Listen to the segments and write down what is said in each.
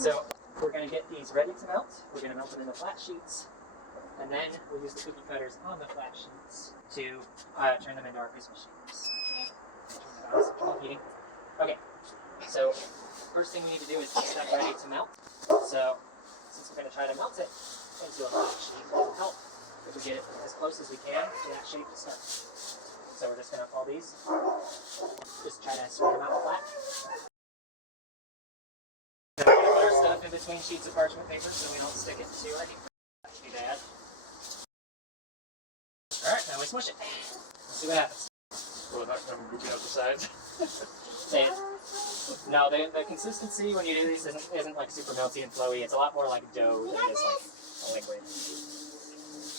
So we're going to get these ready to melt. We're going to melt them into flat sheets. And then we'll use the cookie cutters on the flat sheets to turn them into our Christmas sheets. Okay, so first thing we need to do is get stuff ready to melt. So since we're going to try to melt it into a flat sheet, it'll help if we get it as close as we can to that shape to start. So we're just going to fold these, just try to spread them out flat. We're going to put our stuff in between sheets of parchment paper so we don't stick it to our heat. That should be bad. Alright, now we smush it. Let's see what happens. Will that come goopy out the sides? No, the consistency when you do these isn't like super melty and flowy. It's a lot more like dough than it is like a liquid.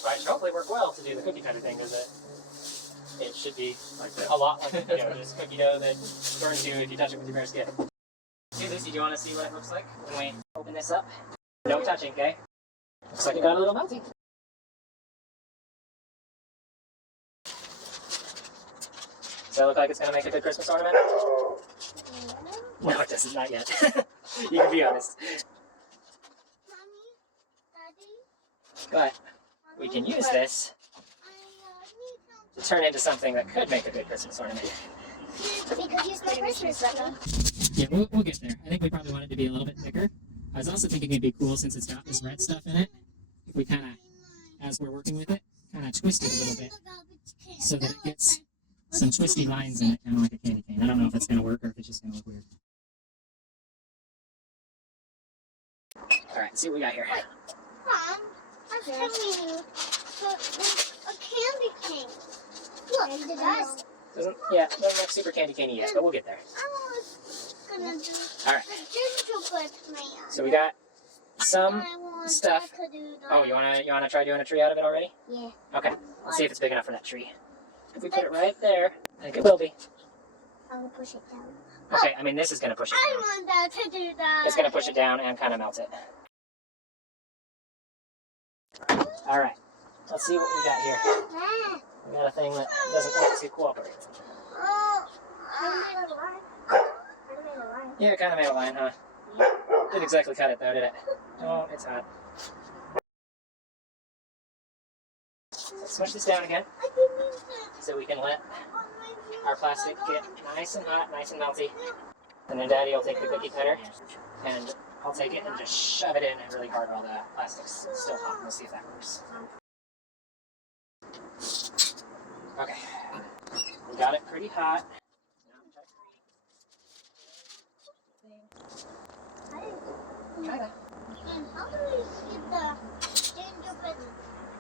But it should hopefully work well to do the cookie cutter thing, because it should be like a lot like just cookie dough that burns you if you touch it with your bare skin. See, Lucy, do you want to see what it looks like when we open this up? No touching, okay? Looks like it got a little melty. Does that look like it's going to make a good Christmas ornament? No, it doesn't. Not yet. You can be honest. Mommy, Daddy. But we can use this to turn into something that could make a good Christmas ornament. We could use my Christmas record. Yeah, we'll get there. I think we probably want it to be a little bit thicker. I was also thinking it'd be cool, since it's got this red stuff in it, if we kind of, as we're working with it, kind of twist it a little bit so that it gets some twisty lines in it, kind of like a candy cane. I don't know if it's going to work or if it's just going to look weird. Alright, see what we got here. Mom, I'm showing you a candy cane. Look, the dust. Doesn't look super candy caney yet, but we'll get there. I was gonna do Alright. the gingerbread man. So we got some stuff. To do Oh, you wanna try doing a tree out of it already? Yeah. Okay. Let's see if it's big enough for that tree. If we put it right there, I think it will be. I'm gonna push it down. Okay, I mean this is gonna push it I down. want that to do that. It's gonna push it down and kind of melt it. Alright. Let's see what we got here. We got a thing that doesn't want to cooperate. Oh, I made a line. Yeah, it kind of made a line, huh? Didn't exactly cut it though, did it? Oh, it's hot. Let's smush this down again so we can let our plastic get nice and hot, nice and melty. And then Daddy will take the cookie cutter and I'll take it and just shove it in really hard while the plastic's still hot. We'll see if that works. Okay, we got it pretty hot. Try that. And how do we get the gingerbread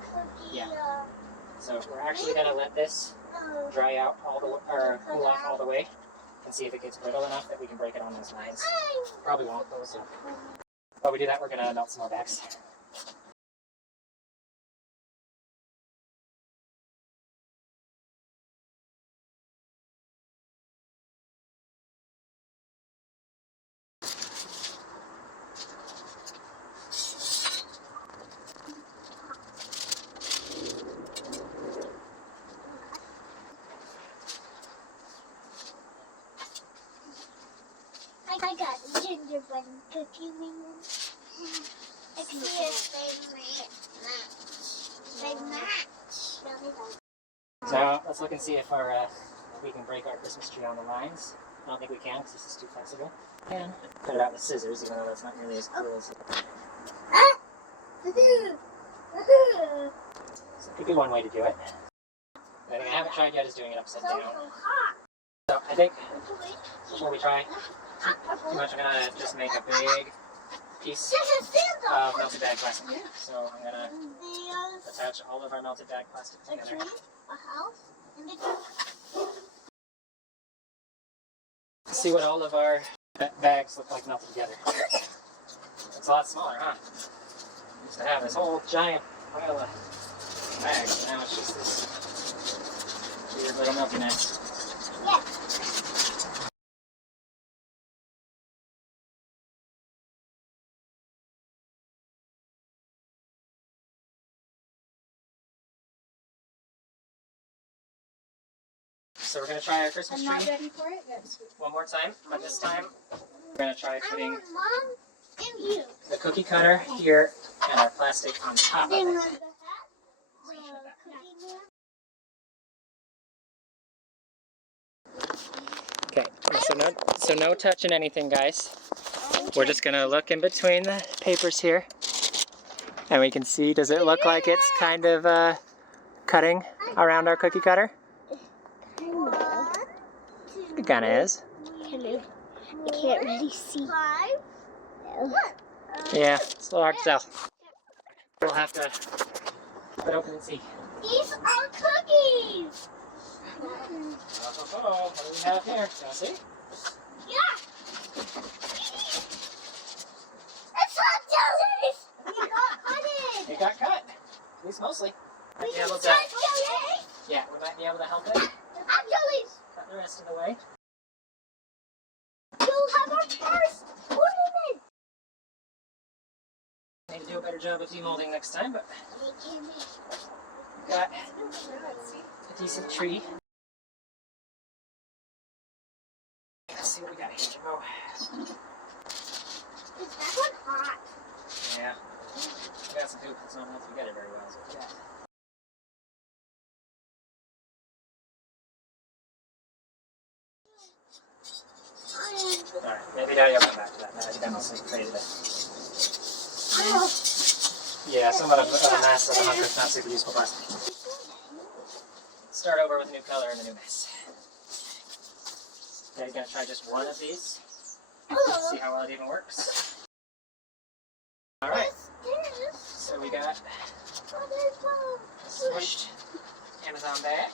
cookie? Yeah. So we're actually gonna let this dry out or cool off all the way, and see if it gets brittle enough that we can break it on those lines. Probably won't, but we'll see. While we do that, we're gonna melt some more bags. I got the gingerbread cookie man. It's your favorite match. So let's look and see if we can break our Christmas tree on the lines. I don't think we can because this is too flexible. We can cut it out with scissors, even though that's not nearly as cool as it. So it could be one way to do it. The thing I haven't tried yet is doing it upside down. So I think before we try too much, I'm gonna just make a big piece of melted bag plastic. So I'm gonna attach all of our melted bag plastic together. A house, and a tree. See what all of our bags look like melted together. It's a lot smaller, huh? Used to have this whole giant pile of bags, and now it's just this weird little melty mess. Yeah. So we're going to try our Christmas I'm tree not ready for it. That's one more time, but this time we're going to try putting Mom and you. cookie cutter here and our plastic on top of Then it. on the hat, the cookie man. Okay, so no touching anything, guys. We're just gonna look in between the papers here. And we can see, does it look like it's kind of cutting around our cookie cutter? One, It kind of is. you can't really see. Five. No. Yeah, it's a little hard to tell. We'll have to put open and see. These are cookies. Oh, what do we have here? Can I see? Yeah. It's hot jellies. We got cut It got cut. At least mostly. Might be able to, jellies. yeah, we might be able to help it. Hot jellies. Cut the rest of the way. We'll have our first ornament. Need to do a better job of demolding next time, but we've got a decent tree. Let's see what we got here. Oh, Is that one hot? yeah. We got some goop. I don't know if we got it very well. So yeah. Alright, maybe now you'll come back to that. I think I mostly created it. Yeah, somewhat of a mess of not super useful plastic. Start over with a new color and a new mess. Okay, you're gonna try just one of these. See how well it even works. Alright, so we got a smushed Amazon bag.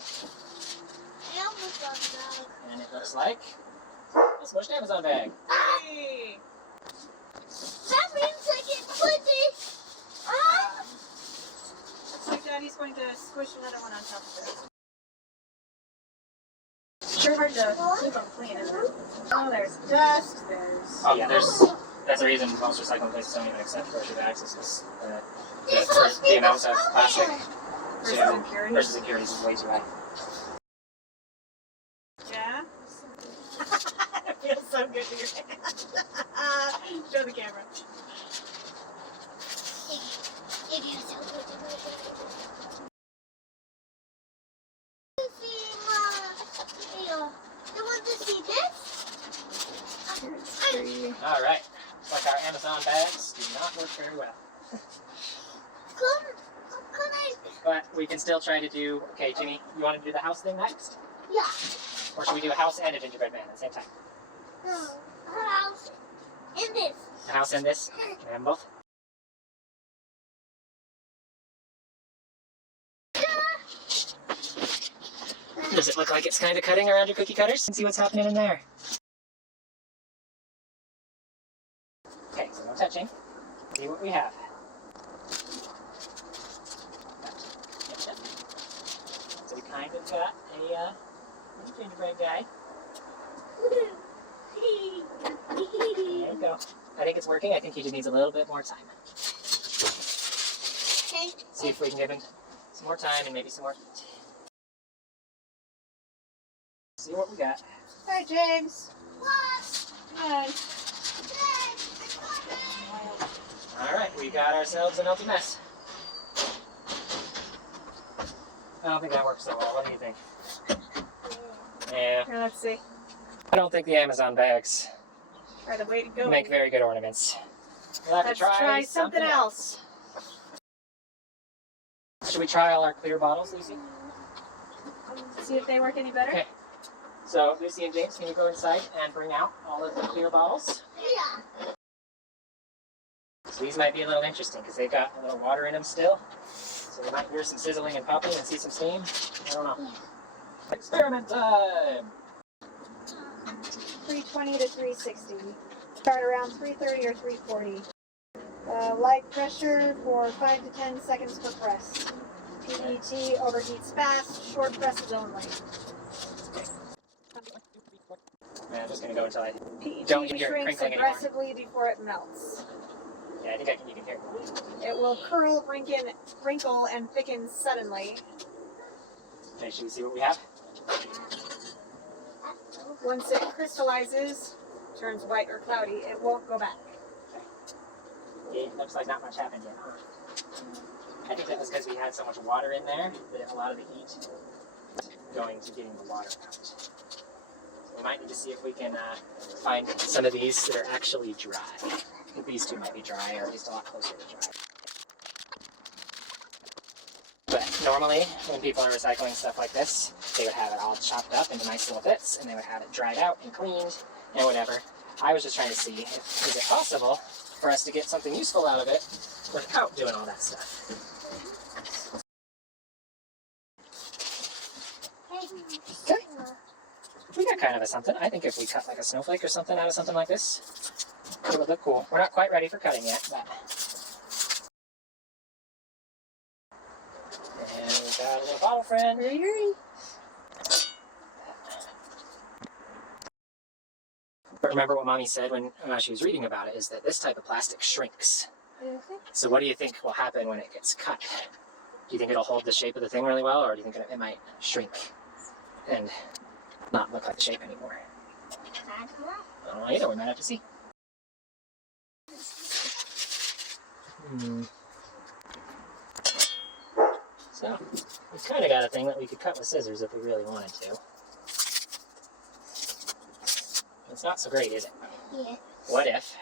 And it looks like a smushed Amazon bag. Hey. That means I can put this on. Looks like Daddy's going to squish another one on top of it. It's sure hard to keep them clean, isn't it? Oh, there's dust, there's... Oh yeah, that's the reason most recycling places don't even accept grocery bags. Is the amount of plastic versus impurities is way too high. Yeah? It feels so good to your hand. Show the camera. It is so good to you want to see this? All right, looks like our Amazon bags do not work very well. Can I? But we can still try to do. Okay, Jimmy, you want to do the house thing next, Yeah. or should we do a house and a gingerbread man at the same time? No. House. In this. A house and this. Can we have them both? Does it look like it's kind of cutting around your cookie cutters? And see what's happening in there. Okay, so no touching. See what we have. So we kind of got a gingerbread guy. There you go. I think it's working. I think he just needs a little bit more time. Okay. See if we can give him some more time and maybe some more. See what we got. Hi, James. What? Hi. Alright, we got ourselves a melty mess. I don't think that works so well. What do you think? Yeah. Here, let's see. I don't think the Amazon bags Try the way to go. make very good ornaments. We'll have Let's to try something else. Should we try all our clear bottles, Lucy? See if they work any better. Okay. So, Lucy and James, can you go inside and bring out all of the clear bottles? Yeah. So these might be a little interesting because they've got a little water in them still. So we might hear some sizzling and popping and see some steam. I don't know. Experiment time! 320 to 360. Start around 330 or 340. Light pressure for 5 to 10 seconds per press. PET overheats fast, short presses only. Man, I'm just going to go until I... PET Don't hear it shrinks crinkling anymore. aggressively before it melts. Yeah, I think you can hear it. It will curl, wrinkle, and thicken suddenly. Okay, should we see what we have? Once it crystallizes, turns white or cloudy, it won't go back. Okay, looks like not much happened yet. I think that was because we had so much water in there that a lot of the heat is going to getting the water out. So we might need to see if we can find some of these that are actually dry. I think these two might be dry, or at least a lot closer to dry. But normally, when people are recycling stuff like this, they would have it all chopped up into nice little bits, and they would have it dried out and cleaned and whatever. I was just trying to see if is it possible for us to get something useful out of it without doing all that stuff. Okay. We got kind of a something. I think if we cut like a snowflake or something out of something like this, it would look cool. We're not quite ready for cutting yet, but... And we've got a little bottle friend. But remember what Mommy said when she was reading about it, is that this type of plastic shrinks. So what do you think will happen when it gets cut? Do you think it'll hold the shape of the thing really well, or do you think it might shrink and not look like the shape anymore? I don't know either. We might have to see. So, we've kind of got a thing that we could cut with scissors if we really wanted to. It's not so great, is it? Yeah. What if,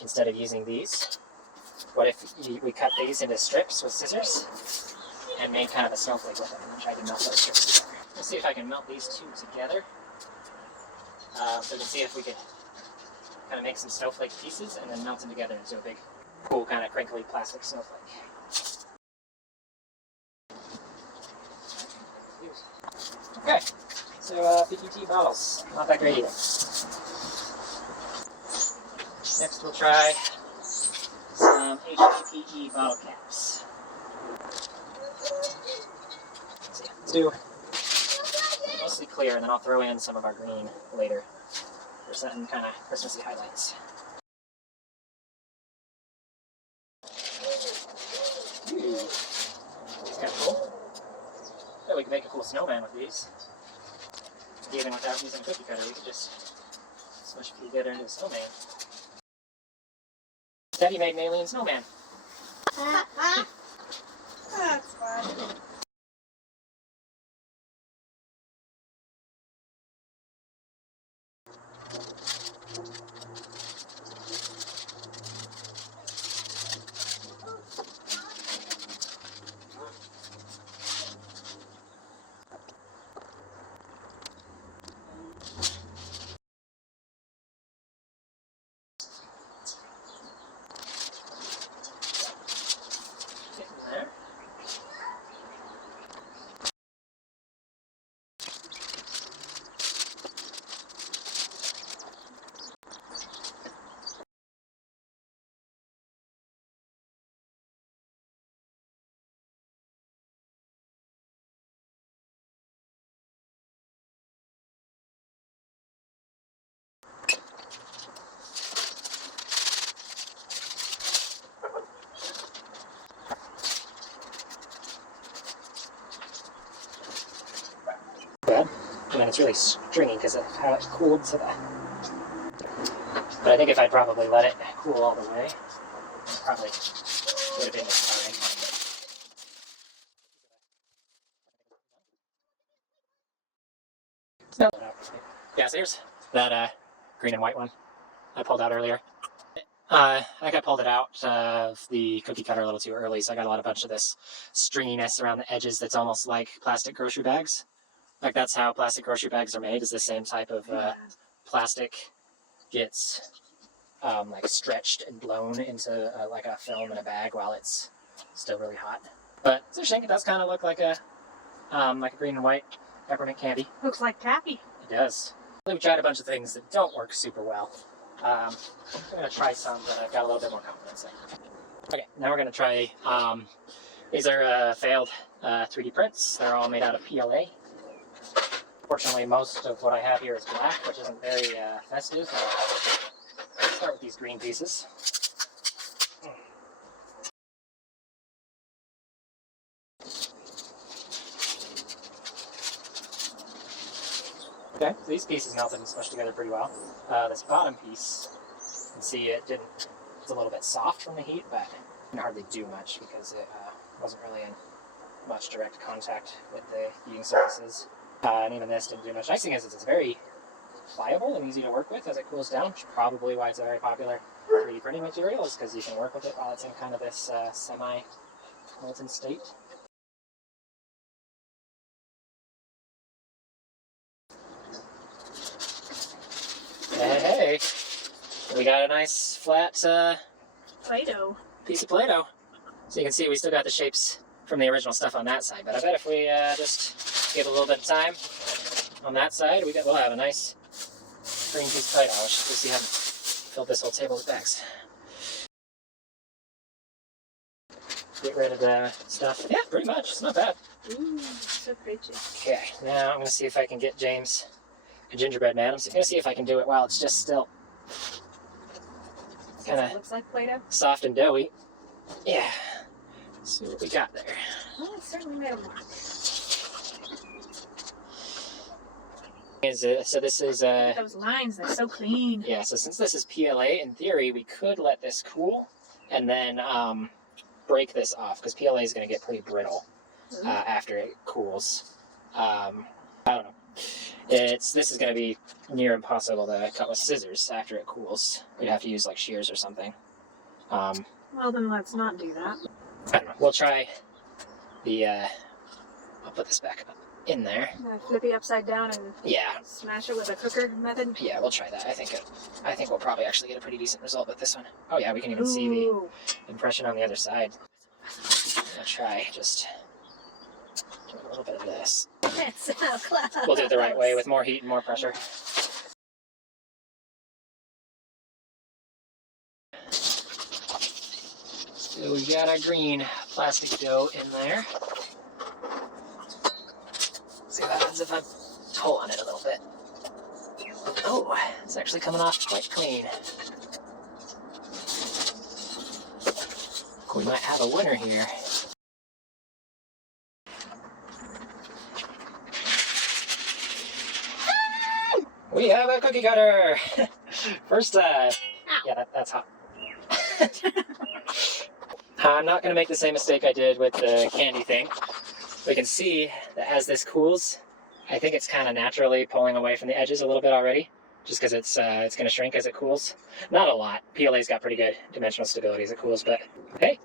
instead of using these, what if we cut these into strips with scissors and made kind of a snowflake with them and tried to melt those strips together? Let's see if I can melt these two together. So we can see if we could kind of make some snowflake pieces and then melt them together into a big, cool, kind of crinkly plastic snowflake. Okay, so PET bottles, not that great either. Next we'll try some HDPE bottle caps. Let's do mostly clear, and then I'll throw in some of our green later for some kind of Christmassy highlights. Ooh, that's kind of cool. Bet we can make a cool snowman with these. Even without using a cookie cutter, we could just smush it together into a snowman. Daddy made an alien snowman. That's fun. There. Bad. And then it's really stringy because of how it cooled to the... But I think if I'd probably let it cool all the way, it probably would have been fine. So, yeah, so here's that green and white one I pulled out earlier. I think I pulled it out of the cookie cutter a little too early, so I got a bunch of this stringiness around the edges that's almost like plastic grocery bags. Like that's how plastic grocery bags are made, is the same type of plastic gets like stretched and blown into like a film in a bag while it's still really hot. But it's a shame. It does kind of look like a green and white peppermint candy. Looks like taffy. It does. We tried a bunch of things that don't work super well. I'm going to try some that I've got a little bit more confidence in. Okay, now we're going to try, these are failed 3D prints. They're all made out of PLA. Fortunately, most of what I have here is black, which isn't very festive. Let's start with these green pieces. Okay, so these pieces melted and smushed together pretty well. This bottom piece, you can see it's a little bit soft from the heat, but can hardly do much because it wasn't really in much direct contact with the heating surfaces. And even this didn't do much. Nice thing is it's very pliable and easy to work with as it cools down, which is probably why it's a very popular 3D printing material, is because you can work with it while it's in kind of this semi-molten state. Hey, we got a nice flat Play-Doh. piece of Play-Doh. So you can see we still got the shapes from the original stuff on that side, but I bet if we just give a little bit of time on that side, we'll have a nice green piece of Play-Doh. We'll see how to fill this whole table with bags. Get rid of the stuff. Yeah, pretty much. It's not bad. Ooh, so pretty. Okay, now I'm going to see if I can get James a gingerbread man. I'm going to see if I can do it while it's just still kind of looks like Play-Doh. soft and doughy. Yeah. Let's see what we got there. Well, it certainly made a mark. So this is Look at those lines, they're so clean. yeah. So since this is PLA, in theory, we could let this cool and then break this off because PLA is going to get pretty brittle after it cools. I don't know. This is going to be near impossible to cut with scissors after it cools. We'd have to use like shears or something. Well, then let's not do that. I don't know. We'll try the. I'll put this back up in there. Flip it upside down and Yeah. smash it with a cooker method. Yeah, we'll try that. I think we'll probably actually get a pretty decent result with this one. Oh yeah, we can even see the impression on the other side. I'll try just do a little bit of this. It's so close. We'll do it the right way with more heat and more pressure. So we got our green plastic dough in there. See what happens if I pull on it a little bit. Oh, it's actually coming off quite clean. We might have a winner here. We have a cookie cutter! First, yeah, that's hot. I'm not going to make the same mistake I did with the candy thing. We can see that as this cools, I think it's kind of naturally pulling away from the edges a little bit already, just because it's going to shrink as it cools. Not a lot. PLA's got pretty good dimensional stability as it cools, but hey,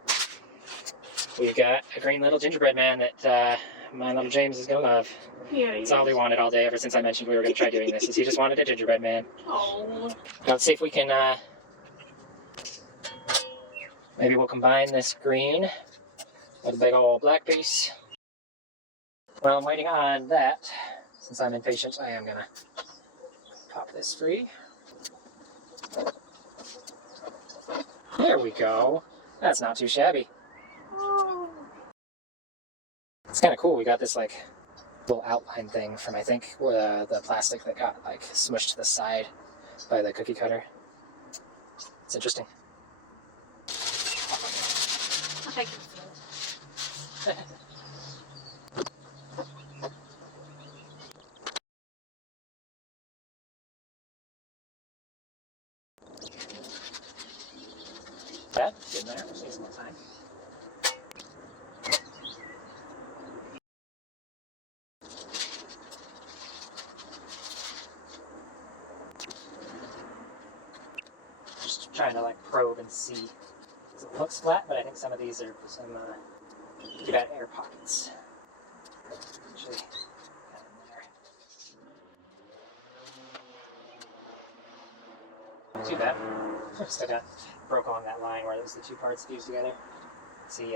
we've got a green little gingerbread man that my little James is going to love. Yeah, It's all he wanted all day ever since I mentioned we were going to try doing this, is he just wanted a gingerbread man. Oh. Now let's see if we can, maybe we'll combine this green with a big old black piece. While I'm waiting on that, since I'm impatient, I am going to pop this free. There we go. That's not too shabby. Oh. It's kind of cool. We got this like little outline thing from, I think, the plastic that got like smushed to the side by the cookie cutter. It's interesting. I can feel it. That in there. We'll save some more time. Just trying to like probe and see. It looks flat, but I think some of these are some you got air pockets. Actually, got in there. Too bad. Still got broke along that line where it was the two parts fused together. See,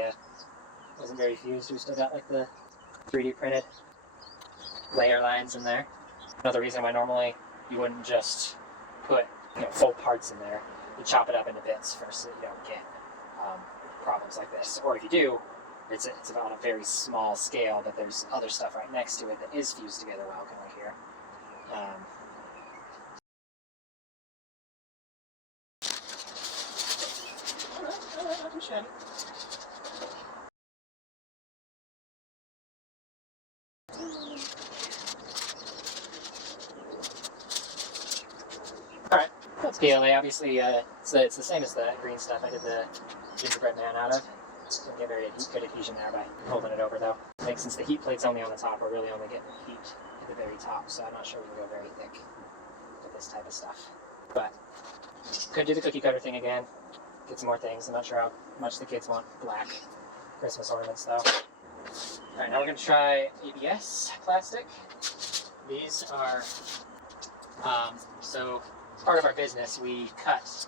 wasn't very fused. We still got like the 3D printed layer lines in there. Another reason why normally you wouldn't just put full parts in there. You chop it up into bits first so you don't get problems like this. Or if you do, it's on a very small scale, but there's other stuff right next to it that is fused together well, kind of here. Alright, that's Yeah, they obviously, it's the same as the green stuff I did the gingerbread man out of. Didn't get very good adhesion there by holding it over though. Like since the heat plate's only on the top, we're really only getting heat at the very top, so I'm not sure we can go very thick with this type of stuff. But could do the cookie cutter thing again, get some more things. I'm not sure how much the kids want black Christmas ornaments though. Alright, now we're going to try ABS plastic. These are, so as part of our business, we cut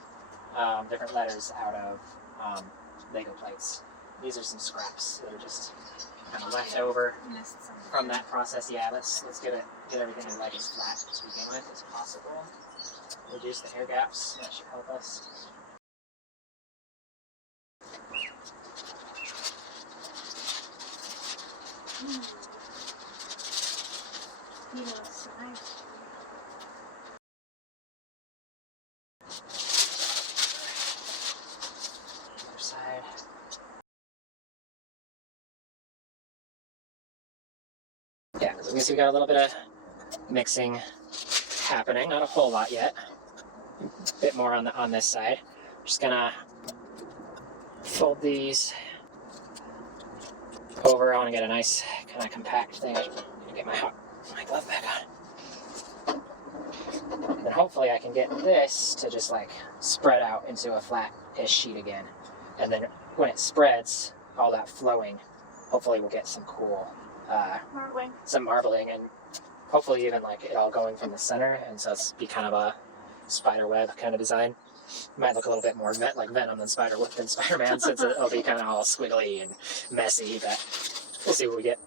different letters out of Lego plates. These are some scraps that are just kind of left over from that process. Yeah, let's get everything in like as flat to begin with as possible. Reduce the air gaps. That should help us. Other side. Yeah, because we see we got a little bit of mixing happening. Not a whole lot yet. A bit more on this side. Just gonna fold these over. I want to get a nice kind of compact thing. I'm gonna get my glove back on. And then hopefully I can get this to just like spread out into a flat-ish sheet again. And then when it spreads, all that flowing, hopefully we'll get some cool some marbling, and hopefully even like it all going from the center, and so it's be kind of a spider web kind of design. Might look a little bit more like Venom than Spider-Man, since it'll be kind of all squiggly and messy, but we'll see what we get.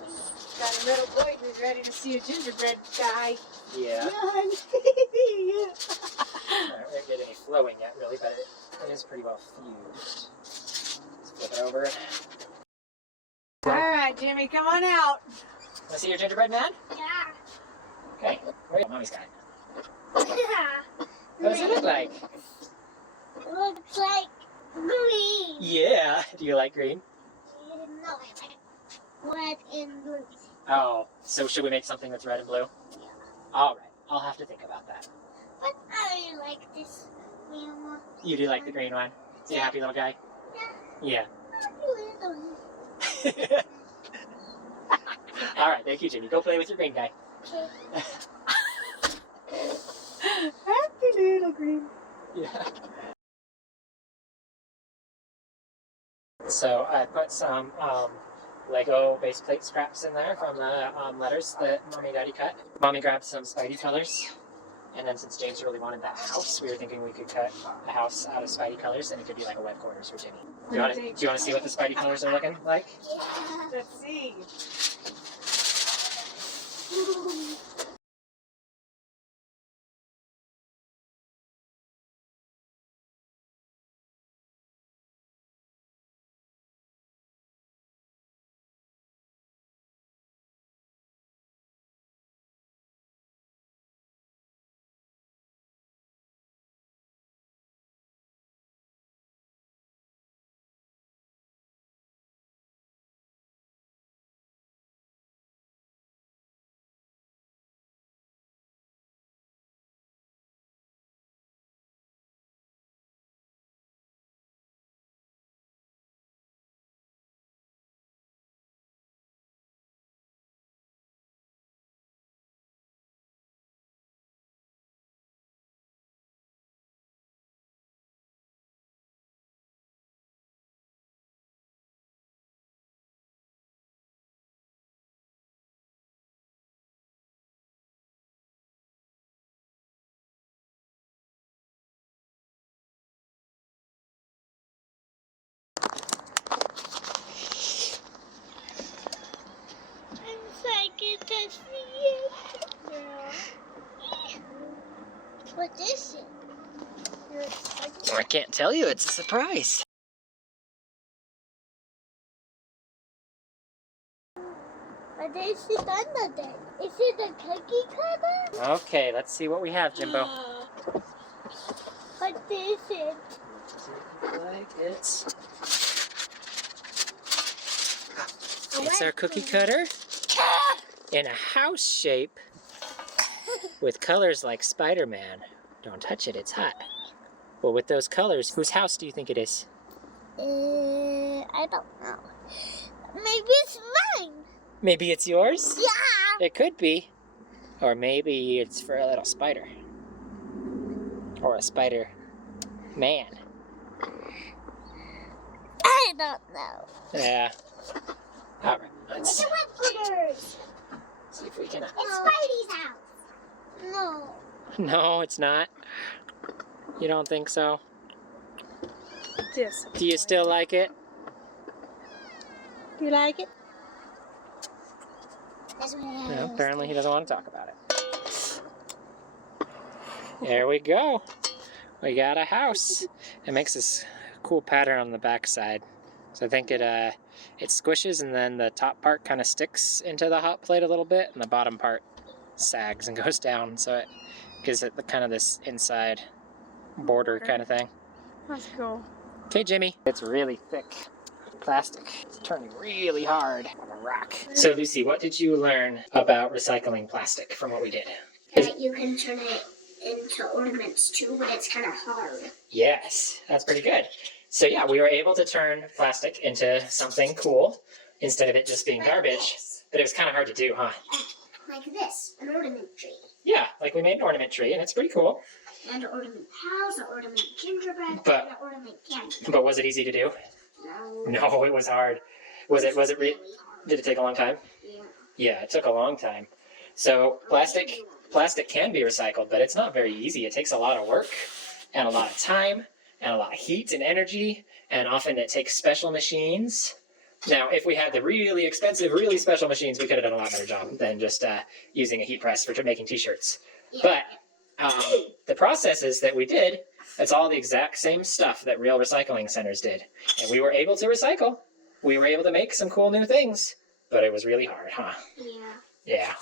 Got a little boy who's ready to see a gingerbread guy. Yeah. Run. We didn't get any flowing yet, really, but it is pretty well fused. Let's flip it over. All right, Jimmy, come on out. Want to see your gingerbread man? Yeah. Okay, wait, Mommy's got it. Yeah. What does it look like? It looks like green. Yeah. Do you like green? No, I like red and blue. Oh, so should we make something that's red and blue? Yeah. All right, I'll have to think about that. But I like this green one. You do like the green one? Is he a happy little guy? Yeah. Little. All right, thank you, Jimmy. Go play with your green guy. Okay. Happy little green. Yeah. So I put some Lego base plate scraps in there from the letters that Mommy and Daddy cut. Mommy grabbed some Spidey colors, and then since James really wanted that house, we were thinking we could cut a house out of Spidey colors, and it could be like a web quarters for Jimmy. Do you want to see what the Spidey colors are looking like? Yeah. Let's see. To see it. Yeah. What is it? You're excited? I can't tell you. It's a surprise. What is it under there? Is it a cookie cutter? Okay, let's see what we have, Jimbo. What is it? Like it's our cookie cutter in a house shape with colors like Spider-Man. Don't touch it, it's hot. Well, with those colors, whose house do you think it is? I don't know. Maybe it's mine. Maybe it's yours? Yeah. It could be. Or maybe it's for a little spider. Or a Spider-Man. I don't know. Yeah. All right, let's Look at what colors. see if we can... It's Spidey's house. No. No, it's not. You don't think so? Yes. Do you still like it? Do you like it? That's what No, apparently he doesn't want to talk about it. There we go. We got a house. It makes this cool pattern on the back side. So I think it squishes and then the top part kind of sticks into the hot plate a little bit and the bottom part sags and goes down. So it gives it the kind of this inside border kind of thing. That's cool. Okay, Jimmy. It's really thick plastic. It's turning really hard on a rock. So Lucy, what did you learn about recycling plastic from what we did? That you can turn it into ornaments too, but it's kind of hard. Yes, that's pretty good. So yeah, we were able to turn plastic into something cool instead of it just being garbage. But it was kind of hard to do, huh? Like this, an ornament tree. Yeah, like we made an ornament tree and it's pretty cool. And an ornament house, an ornament gingerbread, But- and an ornament candy. But was it easy to do? No. No, it was hard. Was it Really hard. did it take a long time? Yeah. Yeah, it took a long time. So plastic can be recycled, but it's not very easy. It takes a lot of work and a lot of time and a lot of heat and energy, and often it takes special machines. Now, if we had the really expensive, really special machines, we could have done a lot better job than just using a heat press for making t-shirts. Yeah. But the processes that we did, it's all the exact same stuff that real recycling centers did. And we were able to recycle. We were able to make some cool new things, but it was really hard, huh? Yeah. Yeah.